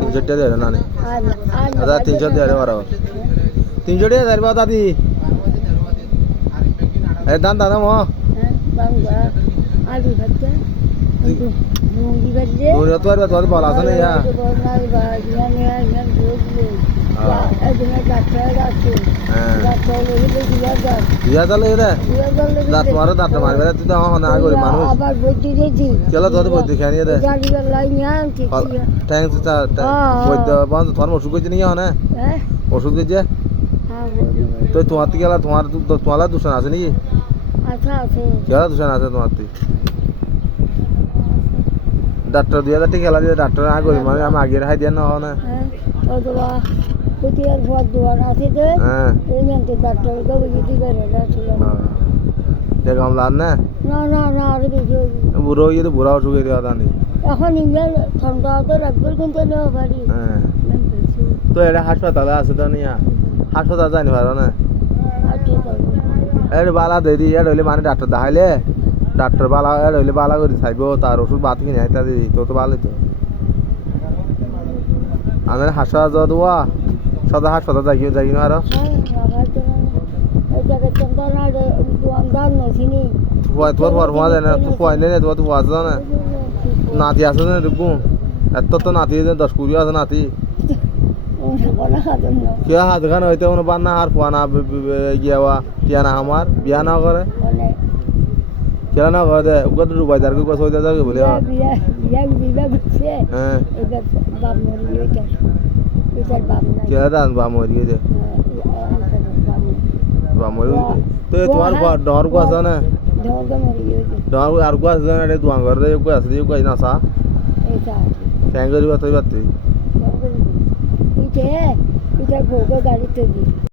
300 টাকা দেয় না নে দাদা 300 দেয় বরাবর 300 টাকা দেয় বাবা দাদি এ দান দাদা মো আলু ভাজা মুঙ্গি ভাজা দুনিয়া তো আর তোর বলা আছে না ইয়া দিয়া তাহলে এরা দাঁত মারো দাঁত মারবে তুই তো না করি মানুষ আবার বইতে দিয়েছি চলো তোর বইতে খেয়ে নিয়ে দে গাড়ির লাইন আনছি থ্যাংক বইতে বন্ধ তোমার ওষুধ কইতে নিয়ে না হ্যাঁ ওষুধ কইছে তো তোমার থেকে তোমার দূষণ আছে নাকি আচ্ছা আছে কেলা দূষণ আছে তোমার থেকে ডাক্তার দিয়ে যাতে খেলা দিয়ে ডাক্তার না করি মানে আমি আগে হাই দিয়ে না হয় না হ্যাঁ অথবা কুটিয়ার ভর দোয়ার আছে তো হ্যাঁ এই জানতে ডাক্তার কবে কি করে ছিল দেখলাম লান না না না না আর বেশি বুড়ো হয়ে বুড়া অসুখ হয়ে দেওয়া দানি এখন ইংরেজ ঠান্ডা তো রাখবে কিন্তু নেওয়া পারি হ্যাঁ তো এটা হাসপাতালে আছে তো নিয়া হাসপাতাল যাইনি পারো না এটা বালা দেরি এটা হইলে মানে ডাক্তার দেখাইলে ডাক্তার বালা এটা হইলে বালা করে চাইব তার ওষুধ বাদ কিনে আইতা দিদি তো তো ভালোই তো আমি হাসপাতাল যাওয়া দেওয়া সদা হাসপাতাল যাই না আরো তোর পর হওয়া যায় না তুই খোয়াই নেই তোমার তো হওয়া যায় না নাতি আছে না দেখুন এত তো নাতি 10-20 আছে নাতি কে হাত খান হইতে কোনো বান্না আর পোয়ানা গিয়া টিয়া না আমার বিয়া না করে কেন না করে দে ওকে তো ডুবাই দাঁড় করে সইতে যাবে বলে হ্যাঁ কে দান বা মরি দে বা মরি তো তোমার ডর গো আছে না ডর আর গো আছে না দুয়াং করে গো আছে দিও কই না সা কেন করিবা তুই বাতি এটা ঘোগা গাড়িতে দি